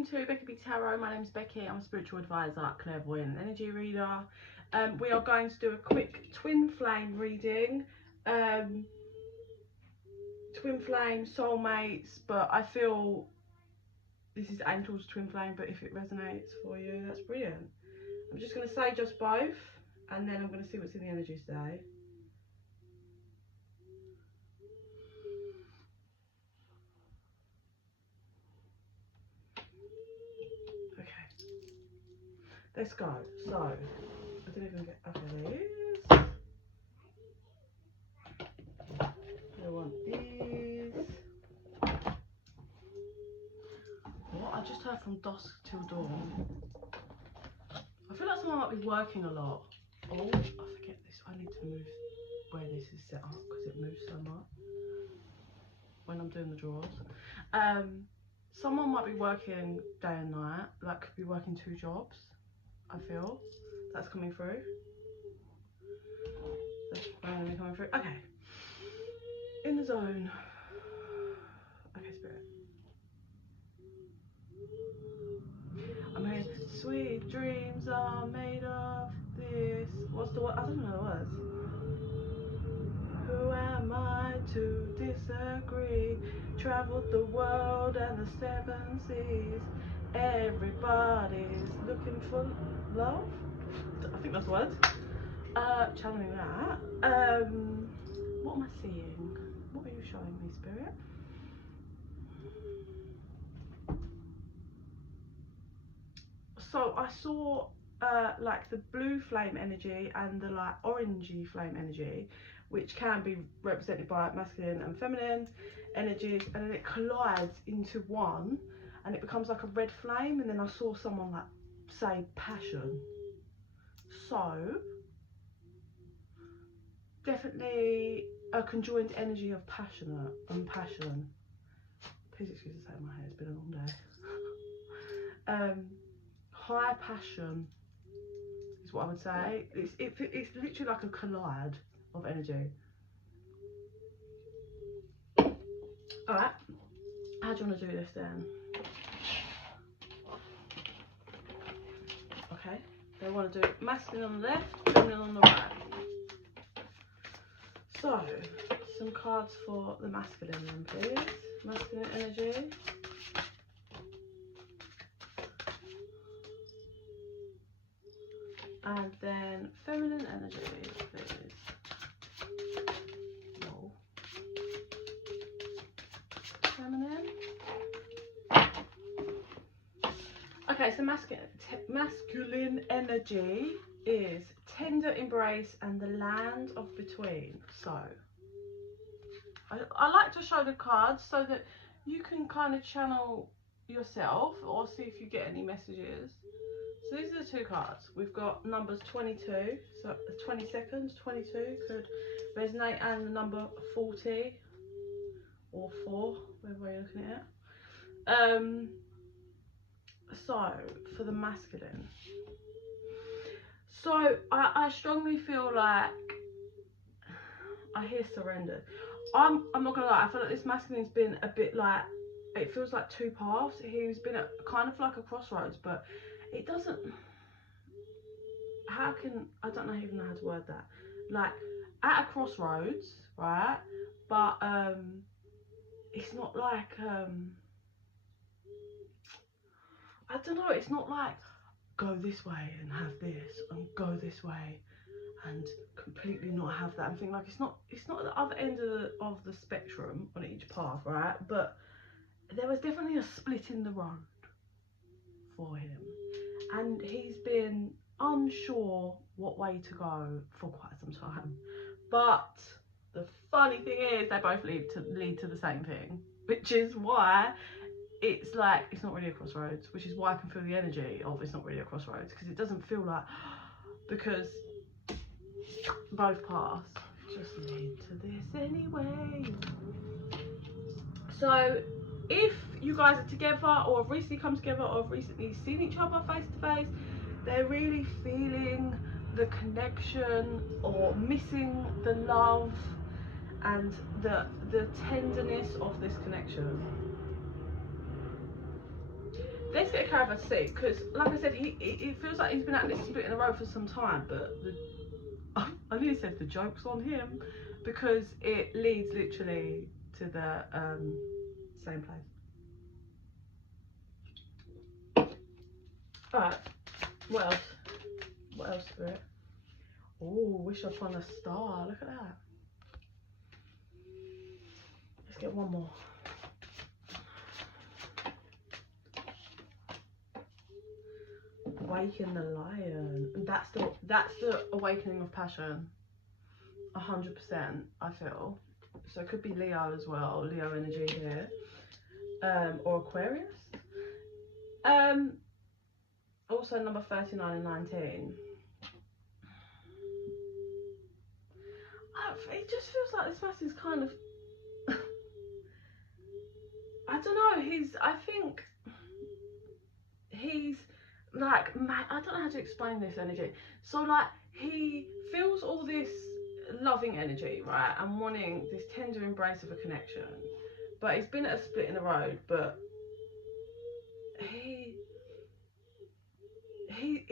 welcome to bekibtarot. My name is Becky. I'm a spiritual advisor, clairvoyant, energy reader. We are going to do a quick twin flame reading. Twin flame, soulmates, but I feel this is angels twin flame, but if it resonates for you, that's brilliant. I'm just going to say just both, and then I'm going to see what's in the energy today. Let's go. So, I didn't even get. Okay, there it is. I want these. What? I just heard from dusk till dawn. I feel like someone might be working a lot. Oh, I forget this. I need to move where this is set up because it moves so much when I'm doing the drawers. Someone might be working day and night. Like, could be working 2 jobs. I feel that's coming through. That's randomly coming through. Okay. In the zone. Okay, spirit. I'm hearing sweet dreams are made of this. What's the word? I don't know the words. Who am I to disagree? Traveled the world and the 7 seas. Everybody's looking for love. I think that's the words. Channeling that. What am I seeing? What are you showing me, spirit? So I saw like the blue flame energy and the like orangey flame energy, which can be represented by masculine and feminine energies, and then it collides into one and it becomes like a red flame, and then I saw someone like say passion. So definitely a conjoined energy of passionate and passion. Please excuse the state of my hair, it's been a long day. High passion is what I would say. It's literally like a collide of energy. Alright, how do you want to do this then? Okay, they want to do masculine on the left, feminine on the right. So, some cards for the masculine then, please. Masculine energy. And then feminine energy, please. No. Feminine. Okay, so masculine energy is tender embrace and the land of between. So, I like to show the cards so that you can kind of channel yourself or see if you get any messages. So these are the 2 cards. We've got numbers 22, so 20 seconds, 22 could resonate, and the number 40 or 4, whatever way you're looking at it. So for the masculine, so I strongly feel like I hear surrender. I'm not gonna lie, I feel like this masculine's been a bit like, it feels like 2 paths. He's been at kind of like a crossroads, but it doesn't, I don't even know how to word that, like at a crossroads, right? But it's not like I don't know, it's not like go this way and have this and go this way and completely not have that. I'm thinking like it's not at the other end of the spectrum on each path, right? But there was definitely a split in the road for him, and he's been unsure what way to go for quite some time. But the funny thing is they both lead to the same thing, which is why it's like it's not really a crossroads, which is why I can feel the energy of it's not really a crossroads, because it doesn't feel like, because both paths just lead to this anyway. So if you guys are together or have recently come together or have recently seen each other face to face, they're really feeling the connection or missing the love and the tenderness of this connection. let's get a clarify to see, because like I said, it feels like he's been at this split in a row for some time, but I nearly said the joke's on him, because it leads literally to the same place. Alright, what else? What else, Spirit? Oh, wish upon a star. Look at that. Let's get one more. Awaken the lion. And that's the awakening of passion. 100%, I feel. So it could be Leo as well. Leo energy here. Or Aquarius. Also number 39 and 19. It just feels like this person's kind of I don't know, I think he's like, I don't know how to explain this energy. So like, he feels all this loving energy, right, and wanting this tender embrace of a connection, but he's been at a split in the road, but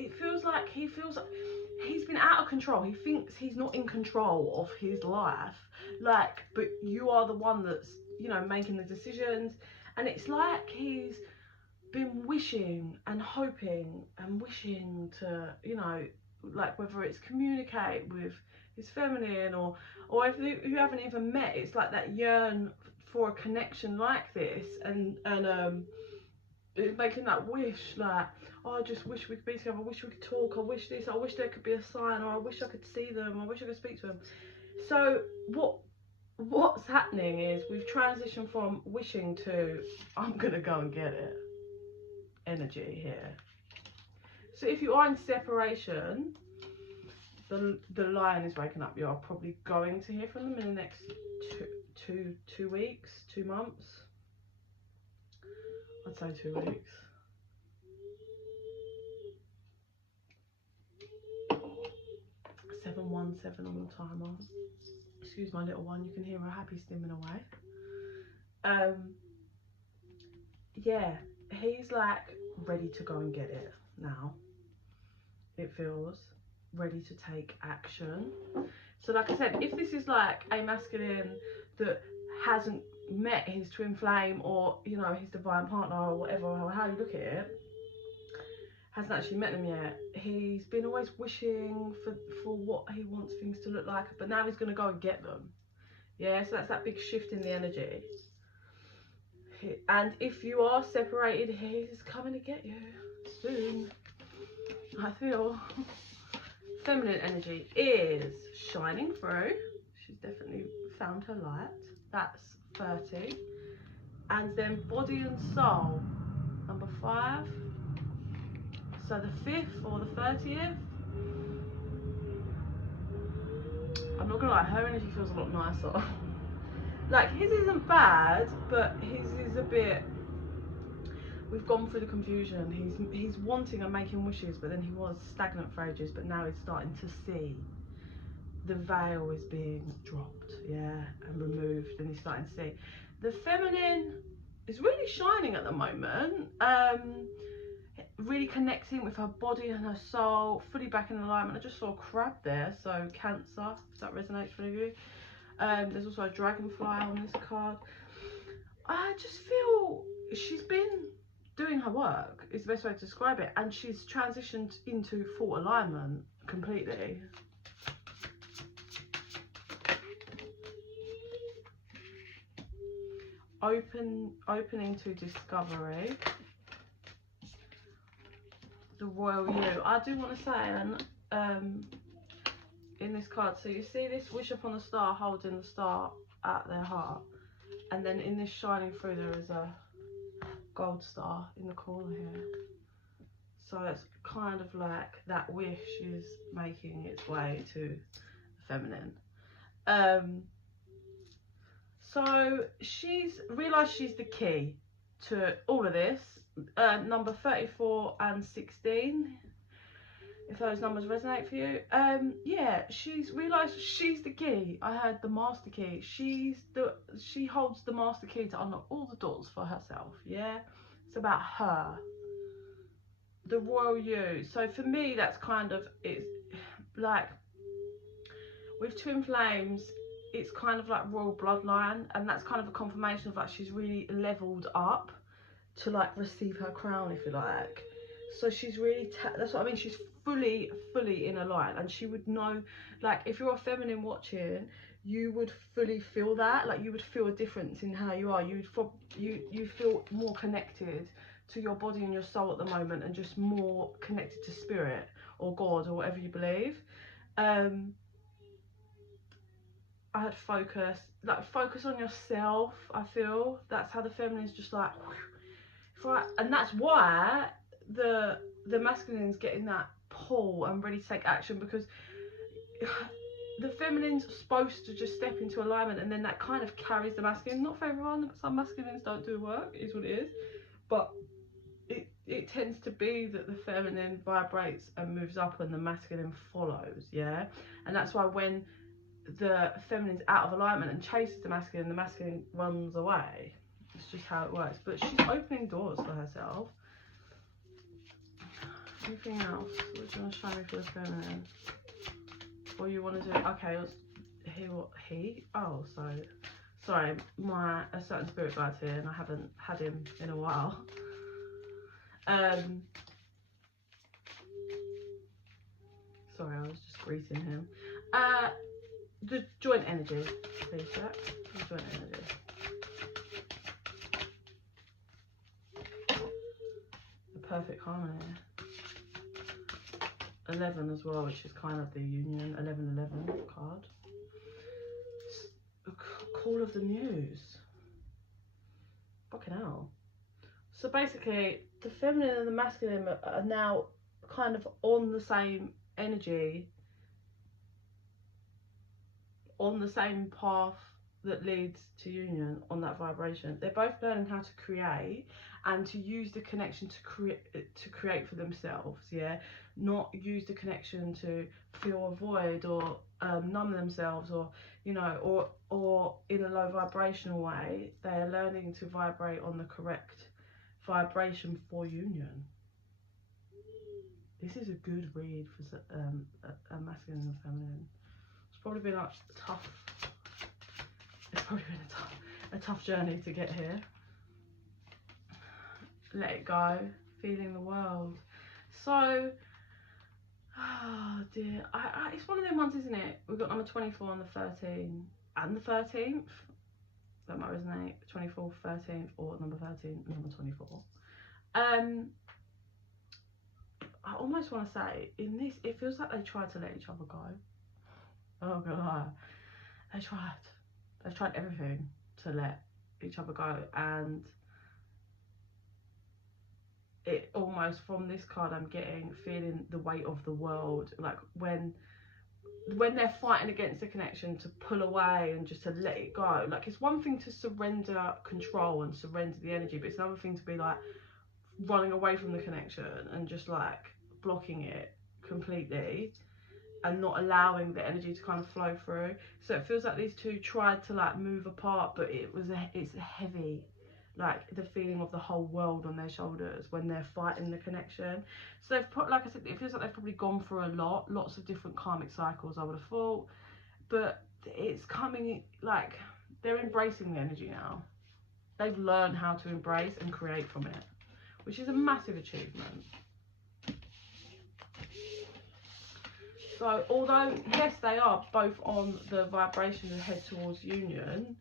it feels like he's been out of control. He thinks he's not in control of his life, like, but you are the one that's, you know, making the decisions. And it's like he's been wishing and hoping and wishing to, you know, like, whether it's communicate with his feminine, or if you haven't even met, it's like that yearn for a connection like this, and making that wish, like, oh, I just wish we could be together, I wish we could talk, I wish this, I wish there could be a sign, or I wish I could see them, I wish I could speak to them. So what's happening is we've transitioned from wishing to I'm gonna go and get it energy here. So if you are in separation, the lion is waking up. You are probably going to hear from them in the next two weeks, 2 months. I'd say 2 weeks. Seven 1 7 on the timer. Excuse my little one, you can hear her happy stimming away. Yeah, he's like ready to go and get it now. It feels ready to take action. So like I said, if this is like a masculine that hasn't met his twin flame, or, you know, his divine partner, or whatever, or how you look at it, hasn't actually met them yet, he's been always wishing for what he wants things to look like, but now he's going to go and get them. Yeah, so that's that big shift in the energy. And if you are separated, he's coming to get you soon, I feel. Feminine energy is shining through. She's definitely found her light. That's 30. And then body and soul, number 5. So the 5th or the 30th. I'm not gonna lie, her energy feels a lot nicer. Like, his isn't bad, but his is a bit, we've gone through the confusion. He's wanting and making wishes, but then he was stagnant for ages, but now he's starting to see the veil is being dropped, yeah, and removed, and he's starting to see. The feminine is really shining at the moment. Really connecting with her body and her soul, fully back in alignment. I just saw a crab there, so Cancer, if that resonates for you. There's also a dragonfly on this card. I just feel she's been doing her work, is the best way to describe it, and she's transitioned into full alignment completely. Opening to discovery. The royal you. I do want to say, and in this card, so you see this wish upon a star holding the star at their heart, and then in this shining through there is a gold star in the corner here. So it's kind of like that wish is making its way to the feminine. So she's realised she's the key to all of this. Number 34 and 16, if those numbers resonate for you. Yeah, she's realised she's the key. I heard the master key. She holds the master key to unlock all the doors for herself. Yeah, it's about her. the royal you. So for me, that's kind of, it's like with twin flames, it's kind of like royal bloodline, and that's kind of a confirmation of like she's really leveled up to like receive her crown, if you like. So she's really that's what I mean, she's fully in a line, and she would know, like if you're a feminine watching, you would fully feel that, like you would feel a difference in how you are. You feel more connected to your body and your soul at the moment, and just more connected to spirit or God or whatever you believe. I had focus on yourself. I feel that's how the feminine's just like, and that's why the masculine's getting that pull and ready to take action, because the feminine's supposed to just step into alignment, and then that kind of carries the masculine. Not for everyone, some masculines don't do work, is what it is, but it tends to be that the feminine vibrates and moves up and the masculine follows, yeah. And that's why when the feminine's out of alignment and chases the masculine runs away. It's just how it works. But she's opening doors for herself. Anything else? What do you want to show me for the feminine? Or you want to do? Okay, let's hear what he. Oh, sorry. A certain spirit guide's here, and I haven't had him in a while. Sorry, I was just greeting him. The joint energy, please, Jack. The joint energy. The perfect harmony. 11 as well, which is kind of the union. 11 card. Call of the Muse. Fucking hell. So basically, the feminine and the masculine are now kind of on the same energy, on the same path that leads to union, on that vibration. They're both learning how to create and to use the connection to create for themselves, yeah. Not use the connection to feel a void or numb themselves, or you know, or in a low vibrational way. They are learning to vibrate on the correct vibration for union. This is a good read for a masculine and feminine. It's probably been like tough. It's probably been a tough journey to get here. Let it go, feeling the world. So, oh dear, it's one of them ones, isn't it? We've got number 24 on the 13th and the 13th. That might resonate. 24th, 13th, or number 13, number 24. I almost want to say, in this, it feels like they tried to let each other go. Oh god, they tried. They've tried everything to let each other go, and it almost, from this card, I'm feeling the weight of the world. Like when they're fighting against the connection, to pull away and just to let it go. Like, it's one thing to surrender control and surrender the energy, but it's another thing to be like running away from the connection and just like blocking it completely and not allowing the energy to kind of flow through. So it feels like these two tried to like move apart, but it's heavy, like the feeling of the whole world on their shoulders when they're fighting the connection. So they've put, like I said, it feels like they've probably gone through lots of different karmic cycles, I would have thought, but it's coming, like they're embracing the energy now. They've learned how to embrace and create from it, which is a massive achievement. So although yes, they are both on the vibration to head towards union,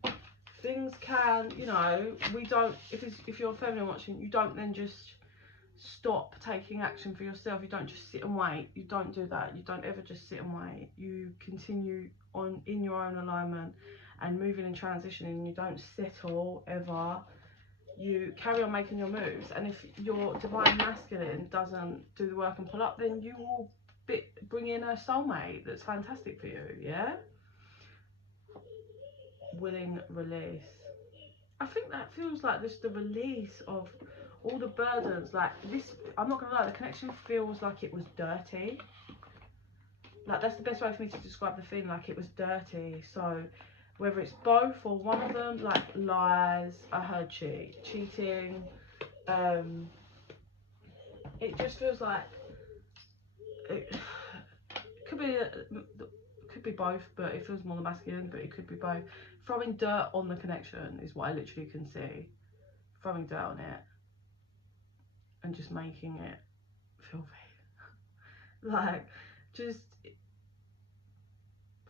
things can, you know, we don't, if you're feminine watching, you don't then just stop taking action for yourself. You don't just sit and wait. You don't do that. You don't ever just sit and wait. You continue on in your own alignment and moving and transitioning. You don't settle ever. You carry on making your moves, and if your divine masculine doesn't do the work and pull up, then you will bring in a soulmate that's fantastic for you, yeah? Willing release. I think that feels like just the release of all the burdens. Like this, I'm not gonna lie, the connection feels like it was dirty. Like that's the best way for me to describe the feeling, like it was dirty. So whether it's both or one of them, like lies, I heard cheating, it just feels like it could be both, but it feels more the masculine, but it could be both. Throwing dirt on the connection is what I literally can see. Throwing dirt on it and just making it filthy. Like, just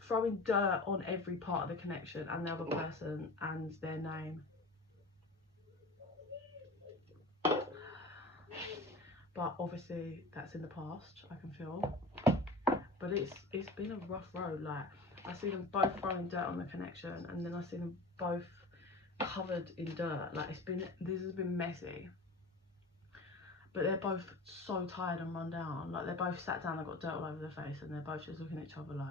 throwing dirt on every part of the connection and the other person and their name. But obviously that's in the past, I can feel. But it's been a rough road. Like, I see them both throwing dirt on the connection, and then I see them both covered in dirt. Like, this has been messy. But they're both so tired and run down. Like, they're both sat down, they've got dirt all over their face, and they're both just looking at each other like,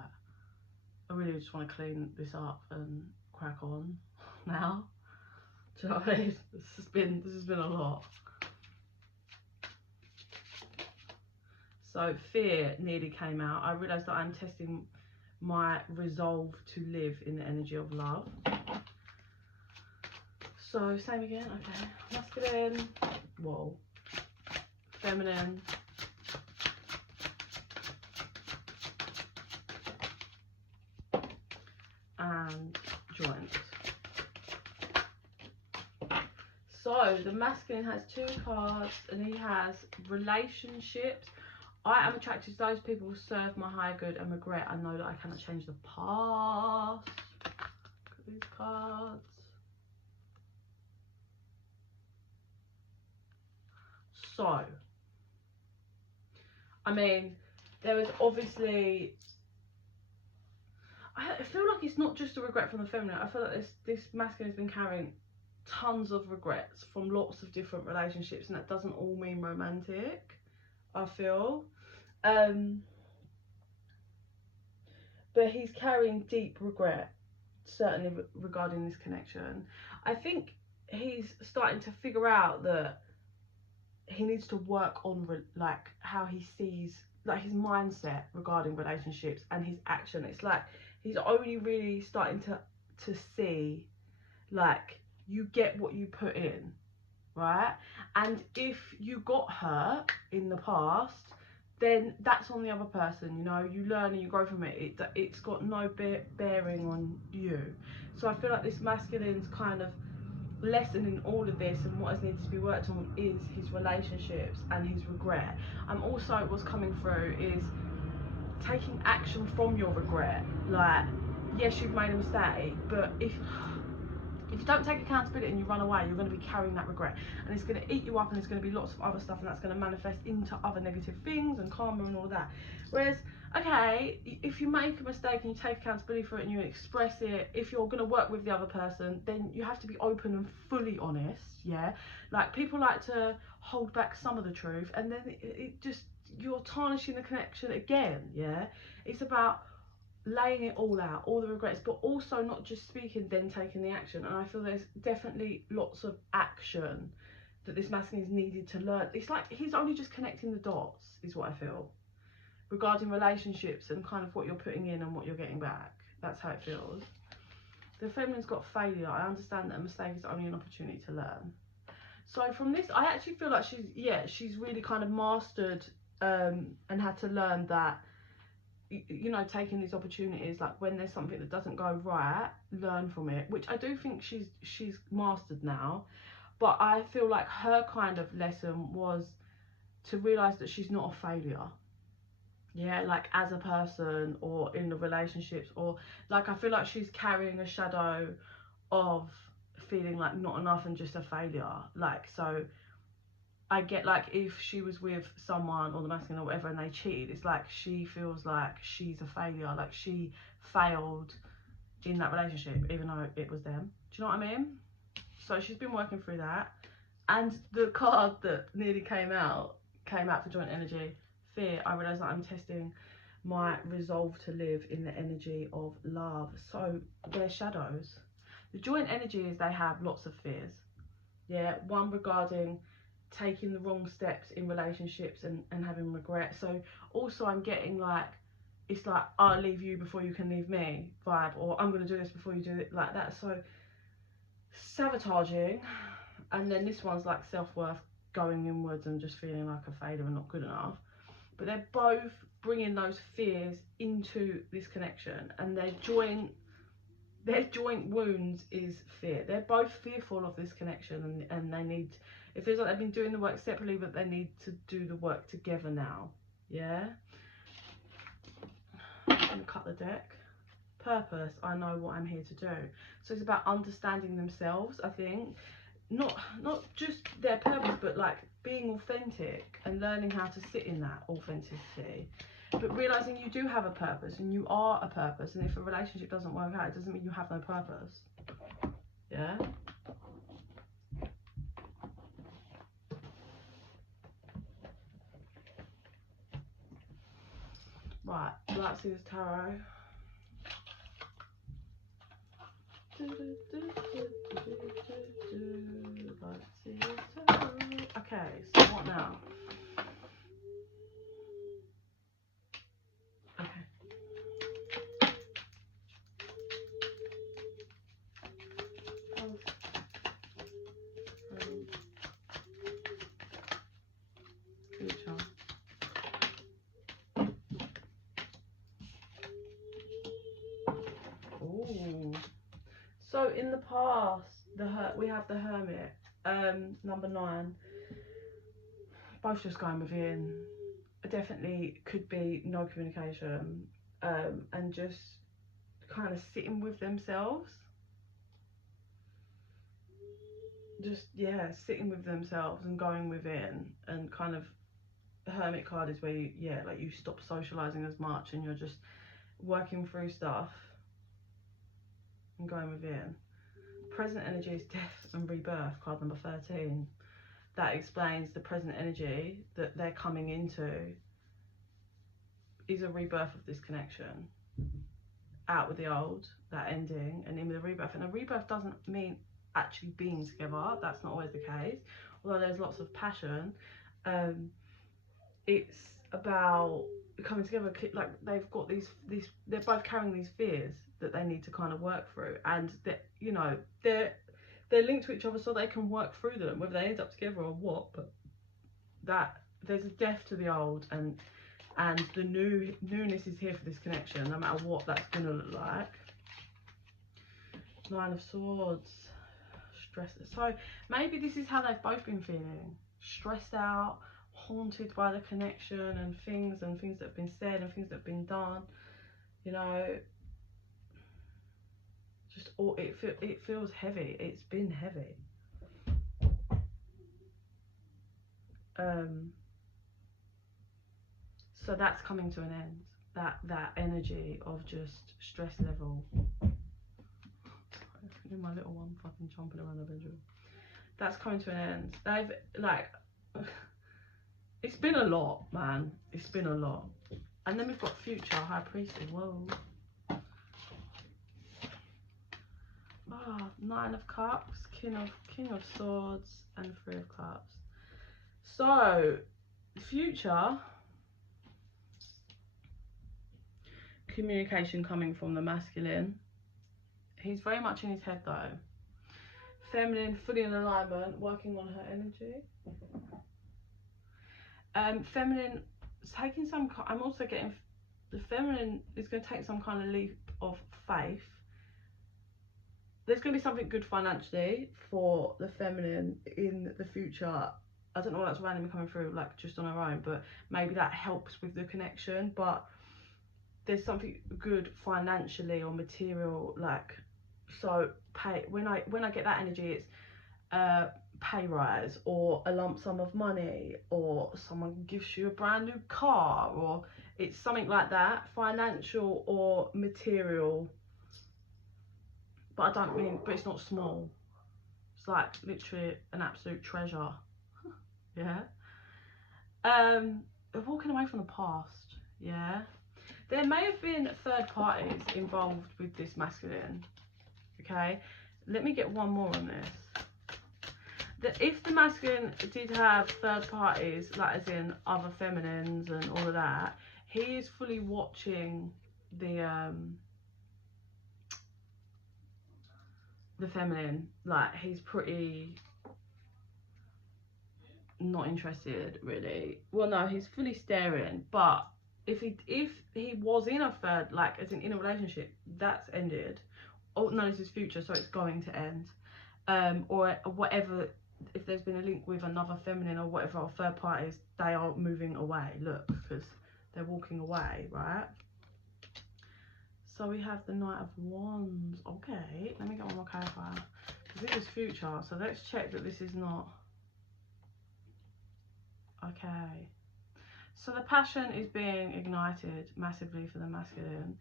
I really just want to clean this up and crack on now. Do you know what I mean? This has been a lot. So fear nearly came out. I realised that I'm testing my resolve to live in the energy of love. So same again, okay. Masculine, whoa. Feminine. And joint. So the masculine has 2 cards and he has relationships. I am attracted to those people who serve my higher good and regret. I know that I cannot change the past. Look at these cards. So, I mean, there is obviously, I feel like it's not just a regret from the feminine. I feel like this masculine has been carrying tons of regrets from lots of different relationships, and that doesn't all mean romantic, I feel. But he's carrying deep regret, certainly regarding this connection. I think he's starting to figure out that he needs to work on like how he sees, like his mindset regarding relationships and his action. It's like he's only really starting to see, like, you get what you put in, right? And if you got hurt in the past, then that's on the other person, you know. You learn and you grow from it. It's got no bearing on you. So I feel like this masculine's kind of lesson in all of this, and what has needed to be worked on is his relationships and his regret. And also what's coming through is taking action from your regret. Like, yes, you've made a mistake, but if you don't take accountability and you run away, you're going to be carrying that regret, and it's going to eat you up, and it's going to be lots of other stuff, and that's going to manifest into other negative things and karma and all that. Whereas, okay, if you make a mistake and you take accountability for it and you express it, if you're going to work with the other person, then you have to be open and fully honest. Yeah, like, people like to hold back some of the truth, and then it just, you're tarnishing the connection again. Yeah, it's about laying it all out, all the regrets, but also not just speaking, then taking the action. And I feel there's definitely lots of action that this masculine is needed to learn. It's like he's only just connecting the dots, is what I feel, regarding relationships and kind of what you're putting in and what you're getting back. That's how it feels. The feminine's got failure. I understand that a mistake is only an opportunity to learn. So from this, I actually feel like she's really kind of mastered and had to learn that, you know, taking these opportunities, like when there's something that doesn't go right, learn from it, which I do think she's mastered now. But I feel like her kind of lesson was to realise that she's not a failure. Yeah, like as a person or in the relationships, or like I feel like she's carrying a shadow of feeling like not enough and just a failure. Like, so I get, like, if she was with someone or the masculine or whatever and they cheated, it's like she feels like she's a failure, like she failed in that relationship even though it was them. Do you know what I mean? So she's been working through that. And the card that nearly came out for joint energy, fear. I realise that I'm testing my resolve to live in the energy of love. So they're shadows. The joint energy is they have lots of fears. Yeah, one regarding taking the wrong steps in relationships and having regret. So also I'm getting, like, it's like, I'll leave you before you can leave me vibe, or I'm going to do this before you do it, like that. So sabotaging. And then this one's like self-worth going inwards and just feeling like a failure and not good enough. But they're both bringing those fears into this connection, and their joint wounds is fear. They're both fearful of this connection, and they need, it feels like they've been doing the work separately, but they need to do the work together now. Yeah. I'm gonna cut the deck. Purpose, I know what I'm here to do. So it's about understanding themselves, I think. Not just their purpose, but like being authentic and learning how to sit in that authenticity. But realizing you do have a purpose and you are a purpose, and if a relationship doesn't work out, it doesn't mean you have no purpose. Yeah. Right, let's see this tarot. Okay, so what now? Okay. Future. Ooh. So in the past, we have the Hermit, number 9. Both just going within. Definitely could be no communication, and just kind of sitting with themselves. Just, yeah, sitting with themselves and going within, and kind of, the Hermit card is where you, yeah, like you stop socializing as much and you're just working through stuff and going within. Present energy is death and rebirth, card number 13. That explains the present energy that they're coming into is a rebirth of this connection. Out with the old, that ending, and in with a rebirth. And a rebirth doesn't mean actually being together. That's not always the case. Although there's lots of passion, it's about coming together. Like they've got these, they're both carrying these fears that they need to kind of work through, and that, you know, they're linked to each other so they can work through them, whether they end up together or what. But that there's a death to the old, and the newness is here for this connection, no matter what that's gonna look like. 9 of Swords, stress. So maybe this is how they've both been feeling, stressed out, haunted by the connection, and things that have been said and things that have been done, you know. Just all, it feels heavy. It's been heavy. So that's coming to an end. That energy of just stress level. My little one fucking jumping around the bedroom. That's coming to an end. They've, like, it's been a lot, man. It's been a lot. And then we've got future, High Priestess. Whoa. Ah, 9 of Cups, King of Swords, and 3 of Cups. So, future, communication coming from the masculine. He's very much in his head though. Feminine, fully in alignment, working on her energy. Feminine, taking some, I'm also getting, the feminine is going to take some kind of leap of faith. There's going to be something good financially for the feminine in the future. I don't know what that's randomly coming through, like just on her own, but maybe that helps with the connection. But there's something good financially or material, like, so pay, when I get that energy, it's pay rise, or a lump sum of money, or someone gives you a brand new car, or it's something like that, financial or material. But I don't mean, but it's not small. It's like literally an absolute treasure. Yeah. Walking away from the past. Yeah. There may have been third parties involved with this masculine. Okay. Let me get one more on this. If the masculine did have third parties, like as in other feminines and all of that, he is fully watching the feminine. Like, he's pretty, not interested really. Well, no, he's fully staring, but if he was in a third, like as in a relationship, that's ended. Oh no, this is future, so it's going to end. Or whatever, if there's been a link with another feminine or whatever, or third parties, they are moving away. Look, because they're walking away, right? So we have the Knight of Wands. Okay, let me get one more clarifier. This is future, so let's check that this is not. Okay. So the passion is being ignited massively for the masculine.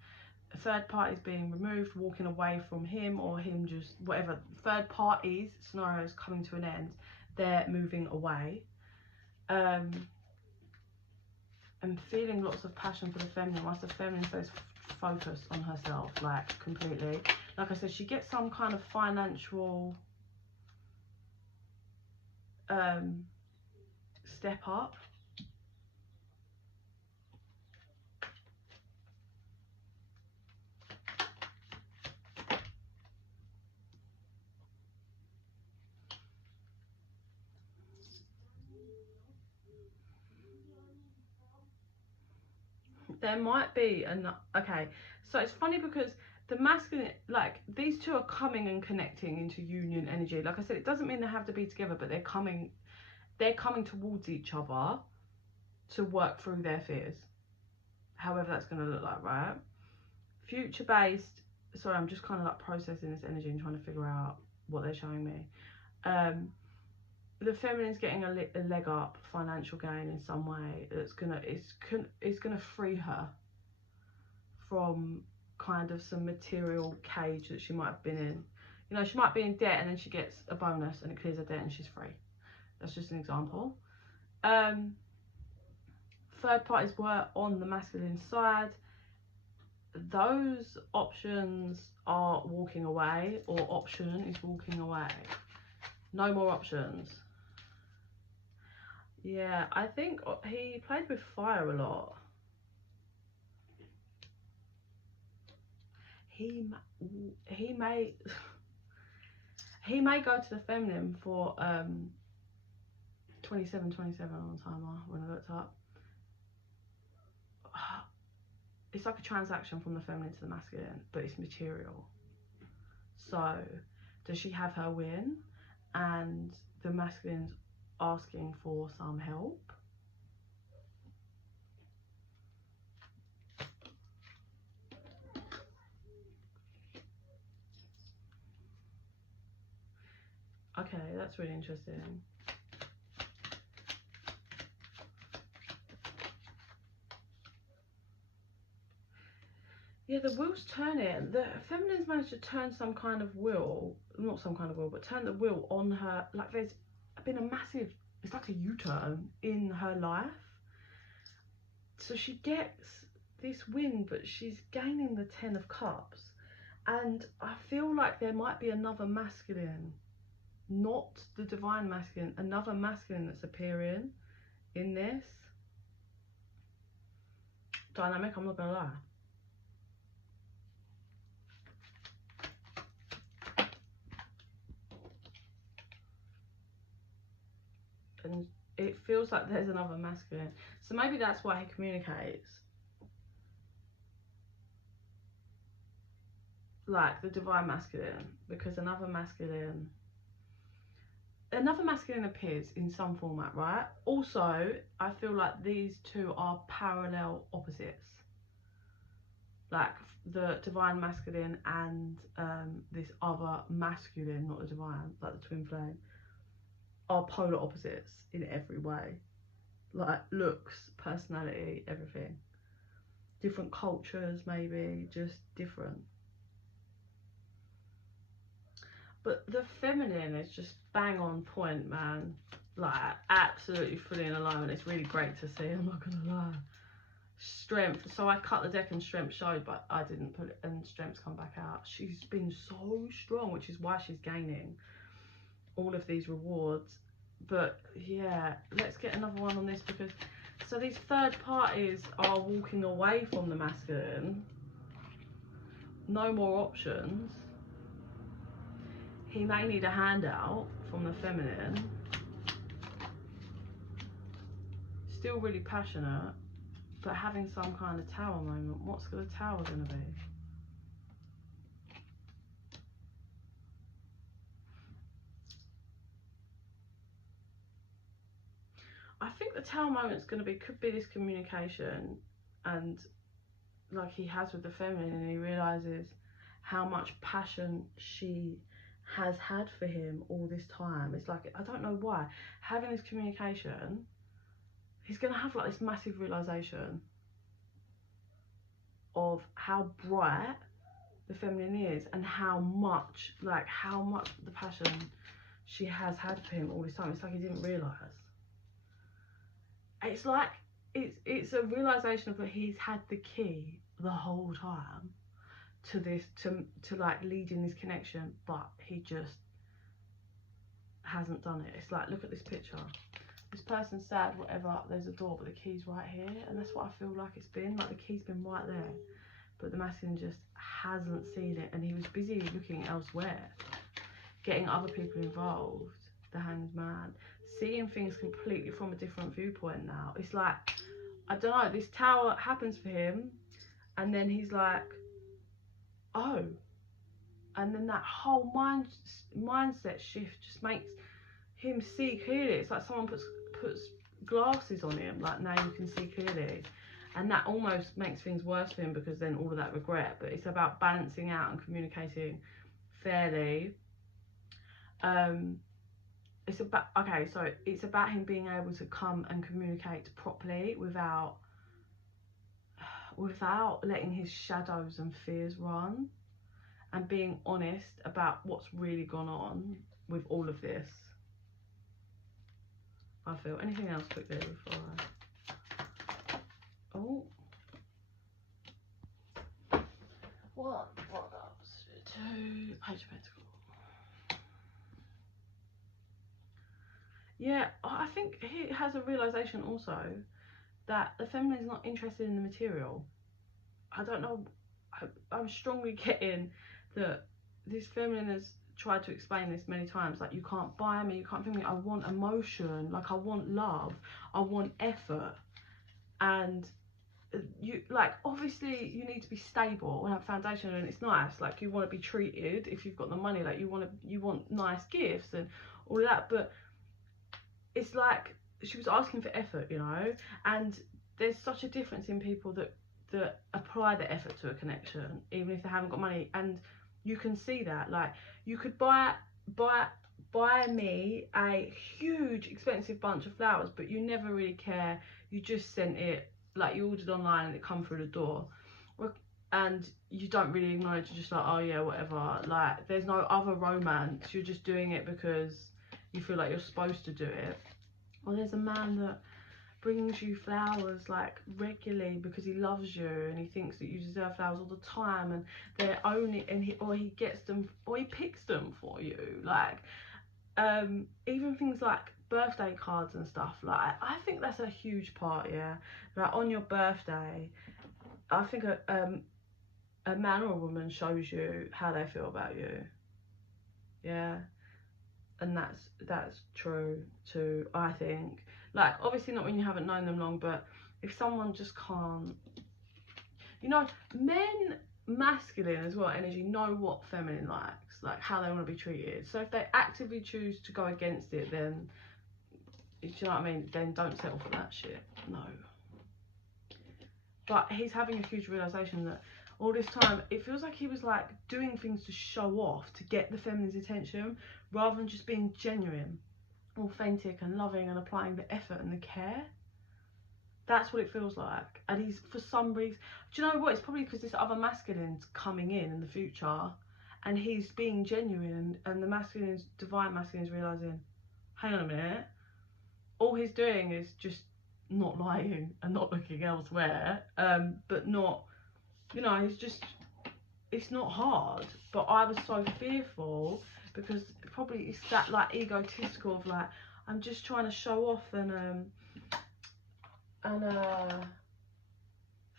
A third party is being removed, walking away from him, or him just, whatever. Third parties scenarios coming to an end. They're moving away. And feeling lots of passion for the feminine, whilst the feminine stays focused on herself, like completely. Like I said, she gets some kind of financial step up. There might be okay, so it's funny because the masculine, like these two are coming and connecting into union energy. Like I said, it doesn't mean they have to be together, but they're coming towards each other to work through their fears, however that's going to look like, right? Future based, sorry, I'm just kind of like processing this energy and trying to figure out what they're showing me. The feminine's getting a leg up, financial gain in some way. It's gonna free her from kind of some material cage that she might have been in. You know, she might be in debt and then she gets a bonus and it clears her debt and she's free. That's just an example. Third parties were on the masculine side. Those options are walking away, or option is walking away. No more options. Yeah, I think he played with fire a lot. He may he may go to the feminine for 27 on the timer when I looked up. It's like a transaction from the feminine to the masculine, but it's material. So does she have her win and the masculine's asking for some help? Okay, that's really interesting. Yeah, the wheel's turning. The feminine's managed to turn some kind of wheel, not some kind of wheel, but turn the wheel on her. Like there's been a massive, it's like a U-turn in her life. So she gets this win, but she's gaining the 10 of Cups. And I feel like there might be another masculine, not the divine masculine, another masculine that's appearing in this dynamic, I'm not gonna lie. And it feels like there's another masculine. So maybe that's why he communicates. Like the divine masculine, because another masculine appears in some format, right? Also, I feel like these two are parallel opposites. Like the divine masculine and this other masculine, not the divine, like the twin flame, are polar opposites in every way. Like looks, personality, everything. Different cultures, maybe, just different. But the feminine is just bang on point, man. Like absolutely fully in alignment. It's really great to see, I'm not gonna lie. Strength. So I cut the deck and strength showed, but I didn't put it, and strength's come back out. She's been so strong, which is why she's gaining all of these rewards. But yeah, let's get another one on this, because so these third parties are walking away from the masculine. No more options. He may need a handout from the feminine. still really passionate, but having some kind of tower moment. What's the tower going to be? I think the tower moment's going to be, could be this communication, and like he has with the feminine, and he realizes how much passion she has had for him all this time. It's like, I don't know why, having this communication, he's going to have like this massive realization of how bright the feminine is, and how much the passion she has had for him all this time. It's like he didn't realize. It's like it's a realization of that he's had the key the whole time to this, to like leading this connection, but he just hasn't done it. It's like, look at this picture. This person's sad, whatever, there's a door, but the key's right here, and that's what I feel like it's been. Like the key's been right there, but the masculine just hasn't seen it, and he was busy looking elsewhere, getting other people involved. The Hanged Man, seeing things completely from a different viewpoint now. It's like, I don't know, this tower happens for him, and then he's like, oh, and then that whole mindset shift just makes him see clearly. It's like someone puts glasses on him, like, now you can see clearly. And that almost makes things worse for him, because then all of that regret. But it's about balancing out and communicating fairly. It's about, okay, so it's about him being able to come and communicate properly without letting his shadows and fears run, and being honest about what's really gone on with all of this. I feel. Anything else quickly before I... Oh. 1, 2, Page of Pentacles. Yeah, I think he has a realization also that the feminine is not interested in the material. I don't know, I'm strongly getting that this feminine has tried to explain this many times, like, you can't buy me, you can't feel me, I want emotion, like, I want love, I want effort. And you, like, obviously you need to be stable and have foundation, and it's nice, like, you want to be treated if you've got the money, like, you want nice gifts and all of that, but it's like she was asking for effort, you know. And there's such a difference in people that apply the effort to a connection, even if they haven't got money. And you can see that, like, you could buy me a huge expensive bunch of flowers, but you never really care. You just sent it, like, you ordered online and it come through the door, and you don't really acknowledge. You're just like, oh yeah, whatever. Like, there's no other romance. You're just doing it because you feel like you're supposed to do it. Or there's a man that brings you flowers, like, regularly because he loves you and he thinks that you deserve flowers all the time, and they're only, and he gets them, or he picks them for you. Like, even things like birthday cards and stuff, like, I think that's a huge part. Yeah, like, on your birthday, I think a man or a woman shows you how they feel about you. Yeah. And that's true too, I think. Like, obviously not when you haven't known them long, but if someone just can't, you know, men, masculine as well, energy, know what feminine likes, like how they want to be treated. So if they actively choose to go against it, then, do you know what I mean, then don't settle for that shit. No. But he's having a huge realization that all this time, it feels like he was like doing things to show off, to get the feminine's attention, rather than just being genuine, authentic and loving and applying the effort and the care. That's what it feels like. And he's, for some reason, do you know what, it's probably because this other masculine's coming in the future, and he's being genuine, and the masculine's, divine masculine's realizing, hang on a minute, all he's doing is just not lying and not looking elsewhere, but not, you know, he's just, it's not hard. But I was so fearful, because probably it's that, like, egotistical of, like, I'm just trying to show off and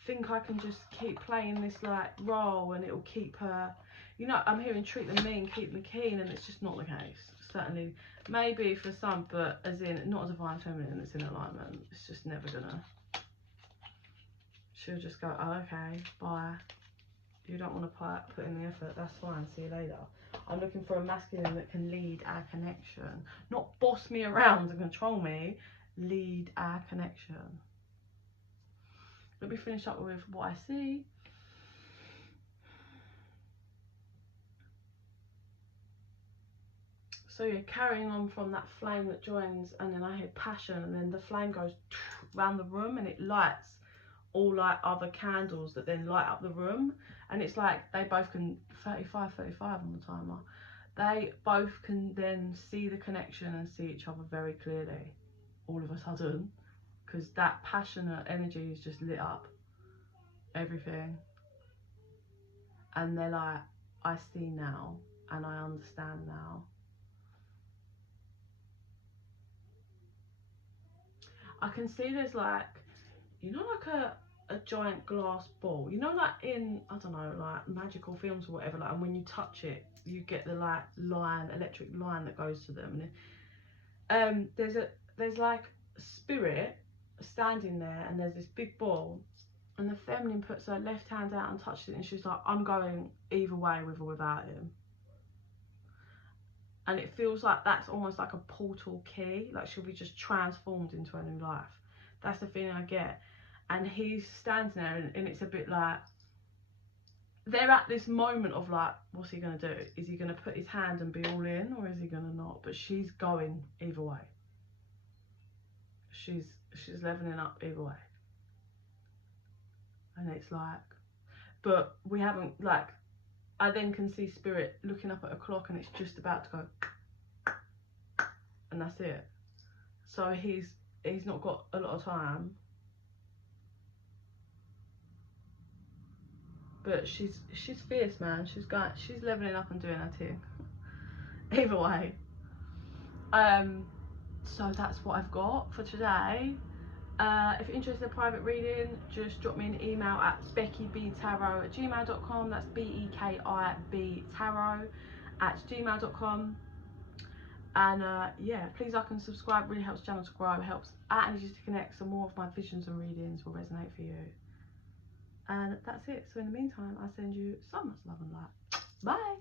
think I can just keep playing this, like, role, and it'll keep her, you know, I'm hearing treat them mean, keep them keen, and it's just not the case. certainly, maybe for some, but as in, not a divine feminine that's in alignment. It's just never gonna. She'll just go, oh, okay, bye. You don't want to put in the effort, that's fine, see you later. I'm looking for a masculine that can lead our connection. Not boss me around and control me, lead our connection. Let me finish up with what I see. So you're carrying on from that flame that joins, and then I hear passion, and then the flame goes round the room and it lights all like other candles that then light up the room. And it's like they both can, 35 on the timer, they both can then see the connection and see each other very clearly all of a sudden, because that passionate energy is just lit up everything. And they're like, I see now and I understand now. I can see there's like, you know, like a giant glass ball, you know, like in, I don't know, like magical films or whatever, like, and when you touch it you get the like line, electric line that goes to them. And there's like a spirit standing there, and there's this big ball, and the feminine puts her left hand out and touches it, and she's like, I'm going either way, with or without him. And it feels like that's almost like a portal key, like she'll be just transformed into a new life. That's the feeling I get. And he's standing there, and it's a bit like, they're at this moment of like, what's he going to do? Is he going to put his hand and be all in, or is he going to not? But she's going either way. She's leveling up either way. And it's like, but we haven't, like, I then can see spirit looking up at a clock, and it's just about to go, and that's it. So he's not got a lot of time. But she's fierce, man. She's leveling up and doing her thing. Either way. So that's what I've got for today. If you're interested in a private reading, just drop me an email at bekibtarot@gmail.com. That's bekibtarot@gmail.com. And yeah, please like and subscribe. Really helps the channel to grow. It helps our energies to connect, so more of my visions and readings will resonate for you. And that's it. So in the meantime, I send you so much love and light. Bye.